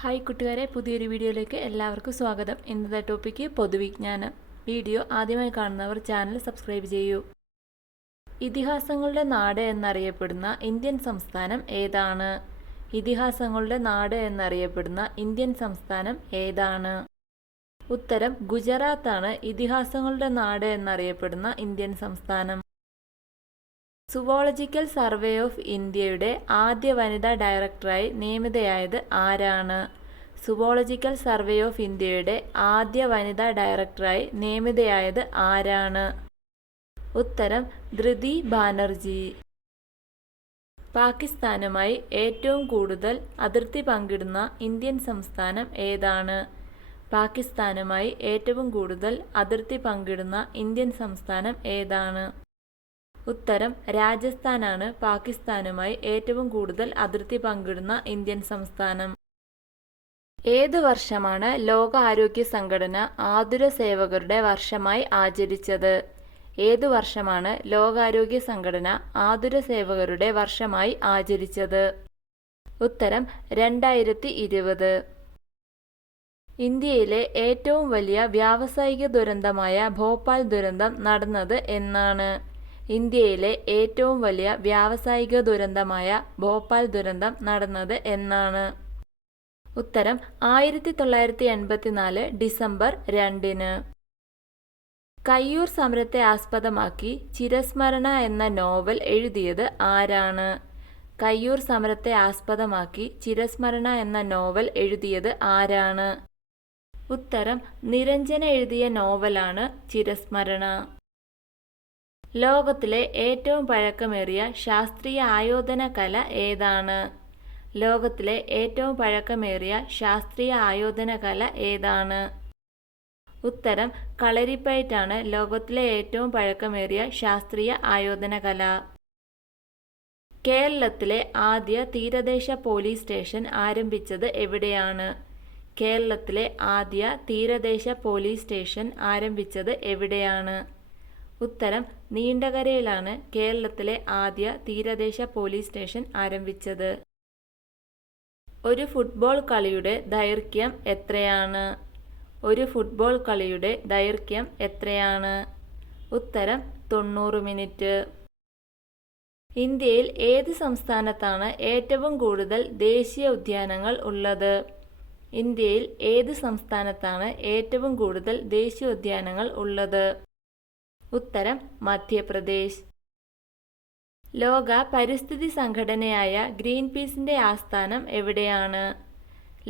Hi കൂട്ടുകാരെ, പുതിയൊരു വീഡിയോയിലേക്ക് എല്ലാവർക്കും സ്വാഗതം. ഇന്നത്തെ ടോപ്പിക്ക് പൊതുവിജ്ഞാനം. വീഡിയോ ആദ്യമായി കാണുന്നവർ ചാനൽ സബ്സ്ക്രൈബ് ചെയ്യൂ. ഇതിഹാസങ്ങളുടെ നാട് എന്നറിയപ്പെടുന്ന ഇന്ത്യൻ സംസ്ഥാനം ഏതാണ്? ഇതിഹാസങ്ങളുടെ നാട് എന്നറിയപ്പെടുന്ന ഇന്ത്യൻ സംസ്ഥാനം ഏതാണ്? ഉത്തരം ഗുജറാത്താണ് ഇതിഹാസങ്ങളുടെ നാട് എന്നറിയപ്പെടുന്ന ഇന്ത്യൻ സംസ്ഥാനം. സുവോളജിക്കൽ സർവേ ഓഫ് ഇന്ത്യയുടെ ആദ്യ വനിതാ ഡയറക്ടറായി നിയമിതയായത് ആരാണ്? സുവോളജിക്കൽ സർവേ ഓഫ് ഇന്ത്യയുടെ ആദ്യ വനിതാ ഡയറക്ടറായി നിയമിതയായത് ആരാണ്? ഉത്തരം ധൃതി ബാനർജി. പാകിസ്ഥാനുമായി ഏറ്റവും കൂടുതൽ അതിർത്തി പങ്കിടുന്ന ഇന്ത്യൻ സംസ്ഥാനം ഏതാണ്? പാകിസ്ഥാനുമായി ഏറ്റവും കൂടുതൽ അതിർത്തി പങ്കിടുന്ന ഇന്ത്യൻ സംസ്ഥാനം ഏതാണ്? ഉത്തരം രാജസ്ഥാനാണ് പാകിസ്ഥാനുമായി ഏറ്റവും കൂടുതൽ അതിർത്തി പങ്കിടുന്ന ഇന്ത്യൻ സംസ്ഥാനം. ഏതു വർഷമാണ് ലോകാരോഗ്യ സംഘടന ആതുര സേവകരുടെ വർഷമായി ആചരിച്ചത്? ഏതു വർഷമാണ് ലോകാരോഗ്യ സംഘടന ആതുര സേവകരുടെ വർഷമായി ആചരിച്ചത്? ഉത്തരം 2020. ഇന്ത്യയിലെ ഏറ്റവും വലിയ വ്യാവസായിക ദുരന്തമായ ഭോപ്പാൽ ദുരന്തം നടന്നത് എന്നാണ്? ഇന്ത്യയിലെ ഏറ്റവും വലിയ വ്യാവസായിക ദുരന്തമായ ഭോപ്പാൽ ദുരന്തം നടന്നത് എന്നാണ്? ഉത്തരം 1984 ഡിസംബർ 2. കയ്യൂർ സമരത്തെ ആസ്പദമാക്കി ചിരസ്മരണ എന്ന നോവൽ എഴുതിയത് ആരാണ്? കയ്യൂർ സമരത്തെ ആസ്പദമാക്കി ചിരസ്മരണ എന്ന നോവൽ എഴുതിയത് ആരാണ്? ഉത്തരം നിരഞ്ജന എഴുതിയ നോവലാണ് ചിരസ്മരണ. ലോകത്തിലെ ഏറ്റവും പഴക്കമേറിയ ശാസ്ത്രീയ ആയോധന കല ഏതാണ്? ലോകത്തിലെ ഏറ്റവും പഴക്കമേറിയ ശാസ്ത്രീയ ആയോധന കല ഏതാണ്? ഉത്തരം കളരിപ്പയറ്റാണ് ലോകത്തിലെ ഏറ്റവും പഴക്കമേറിയ ശാസ്ത്രീയ ആയോധന കല. കേരളത്തിലെ ആദ്യ തീരദേശ പോലീസ് സ്റ്റേഷൻ ആരംഭിച്ചത് എവിടെയാണ്? കേരളത്തിലെ ആദ്യ തീരദേശ പോലീസ് സ്റ്റേഷൻ ആരംഭിച്ചത് എവിടെയാണ്? ഉത്തരം നീണ്ടകരയിലാണ് കേരളത്തിലെ ആദ്യ തീരദേശ പോലീസ് സ്റ്റേഷൻ ആരംഭിച്ചത്. ഒരു ഫുട്ബോൾ കളിയുടെ ദൈർഘ്യം എത്രയാണ്? ഒരു ഫുട്ബോൾ കളിയുടെ ദൈർഘ്യം എത്രയാണ്? ഉത്തരം 90 മിനിറ്റ്. ഇന്ത്യയിൽ ഏത് സംസ്ഥാനത്താണ് ഏറ്റവും കൂടുതൽ ദേശീയ ഉദ്യാനങ്ങൾ ഉള്ളത്? ഇന്ത്യയിൽ ഏത് സംസ്ഥാനത്താണ് ഏറ്റവും കൂടുതൽ ദേശീയോദ്യാനങ്ങൾ ഉള്ളത്? ഉത്തരം മധ്യപ്രദേശ്. ലോക പരിസ്ഥിതി സംഘടനയായ ഗ്രീൻപീസിന്റെ ആസ്ഥാനം എവിടെയാണ്?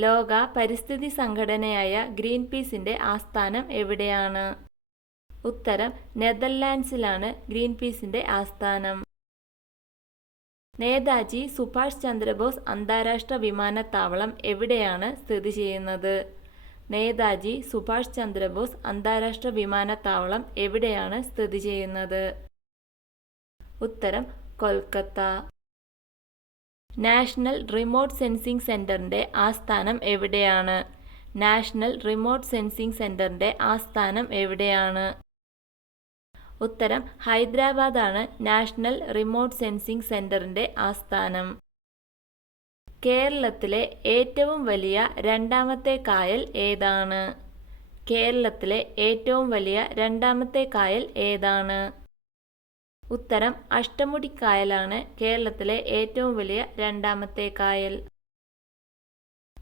ലോക പരിസ്ഥിതി സംഘടനയായ ഗ്രീൻപീസിന്റെ ആസ്ഥാനം എവിടെയാണ്? ഉത്തരം നെതർലാൻഡ്സിലാണ് ഗ്രീൻപീസിന്റെ ആസ്ഥാനം. നേതാജി സുഭാഷ് ചന്ദ്രബോസ് അന്താരാഷ്ട്ര വിമാനത്താവളം എവിടെയാണ് സ്ഥിതി ചെയ്യുന്നത്? നേതാജി സുഭാഷ് ചന്ദ്രബോസ് അന്താരാഷ്ട്ര വിമാനത്താവളം എവിടെയാണ് സ്ഥിതി ചെയ്യുന്നത്? ഉത്തരം കൊൽക്കത്ത. നാഷണൽ റിമോട്ട് സെൻസിംഗ് സെന്ററിന്റെ ആസ്ഥാനം എവിടെയാണ്? നാഷണൽ റിമോട്ട് സെൻസിംഗ് സെന്ററിന്റെ ആസ്ഥാനം എവിടെയാണ്? ഉത്തരം ഹൈദരാബാദാണ് നാഷണൽ റിമോട്ട് സെൻസിംഗ് സെന്ററിന്റെ ആസ്ഥാനം. കേരളത്തിലെ ഏറ്റവും വലിയ രണ്ടാമത്തെ കായൽ ഏതാണ്? കേരളത്തിലെ ഏറ്റവും വലിയ രണ്ടാമത്തെ കായൽ ഏതാണ്? ഉത്തരം അഷ്ടമുടിക്കായലാണ് കേരളത്തിലെ ഏറ്റവും വലിയ രണ്ടാമത്തെ കായൽ.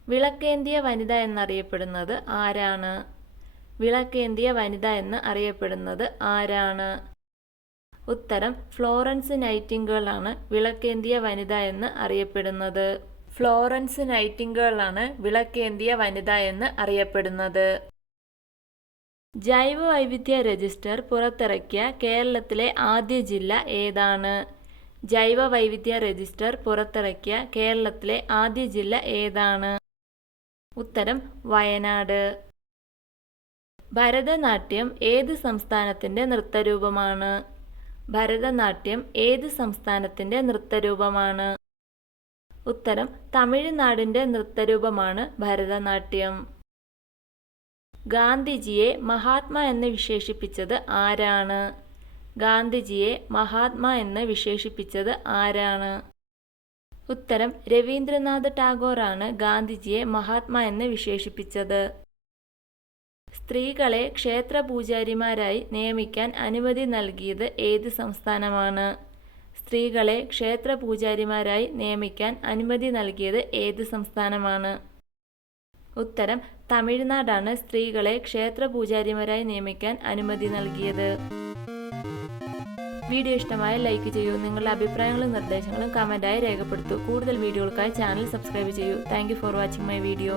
വിളക്കേന്തിയ വനിത എന്നറിയപ്പെടുന്നത് ആരാണ്? വിളക്കേന്തിയ വനിത എന്ന് അറിയപ്പെടുന്നത് ആരാണ്? ഉത്തരം ഫ്ലോറൻസ് നൈറ്റിംഗേൾ ആണ് വിളക്കേന്തിയ വനിത എന്ന് അറിയപ്പെടുന്നത്. ഫ്ലോറൻസ് നൈറ്റിംഗേൾ ആണ് വിളക്കേന്തിയ വനിത എന്ന് അറിയപ്പെടുന്നത്. ജൈവ വൈവിധ്യ രജിസ്റ്റർ പുറത്തിറക്കിയ കേരളത്തിലെ ആദ്യ ജില്ല ഏതാണ്? ജൈവ വൈവിധ്യ രജിസ്റ്റർ പുറത്തിറക്കിയ കേരളത്തിലെ ആദ്യ ജില്ല ഏതാണ്? ഉത്തരം വയനാട്. ഭരതനാട്യം ഏത് സംസ്ഥാനത്തിന്റെ നൃത്തരൂപമാണ്? ഭരതനാട്യം ഏത് സംസ്ഥാനത്തിന്റെ നൃത്തരൂപമാണ്? ഉത്തരം തമിഴ്നാടിന്റെ നൃത്തരൂപമാണ് ഭരതനാട്യം. ഗാന്ധിജിയെ മഹാത്മാ എന്ന് വിശേഷിപ്പിച്ചത് ആരാണ്? ഗാന്ധിജിയെ മഹാത്മാ എന്ന് വിശേഷിപ്പിച്ചത് ആരാണ്? ഉത്തരം രവീന്ദ്രനാഥ് ടാഗോറാണ് ഗാന്ധിജിയെ മഹാത്മാ എന്ന് വിശേഷിപ്പിച്ചത്. സ്ത്രീകളെ ക്ഷേത്ര പൂജാരിമാരായി നിയമിക്കാൻ അനുമതി നൽകിയത് ഏത് സംസ്ഥാനമാണ്? സ്ത്രീകളെ ക്ഷേത്ര പൂജാരിമാരായി നിയമിക്കാൻ അനുമതി നൽകിയത് ഏത് സംസ്ഥാനമാണ്? ഉത്തരം തമിഴ്നാടാണ് സ്ത്രീകളെ ക്ഷേത്ര പൂജാരിമാരായി നിയമിക്കാൻ അനുമതി നൽകിയത്. വീഡിയോ ഇഷ്ടമായ ലൈക്ക് ചെയ്യൂ. നിങ്ങളുടെ അഭിപ്രായങ്ങളും നിർദ്ദേശങ്ങളും കമൻറ്റായി രേഖപ്പെടുത്തൂ. കൂടുതൽ വീഡിയോകൾക്കായി ചാനൽ സബ്സ്ക്രൈബ് ചെയ്യൂ. Thank you for watching my video.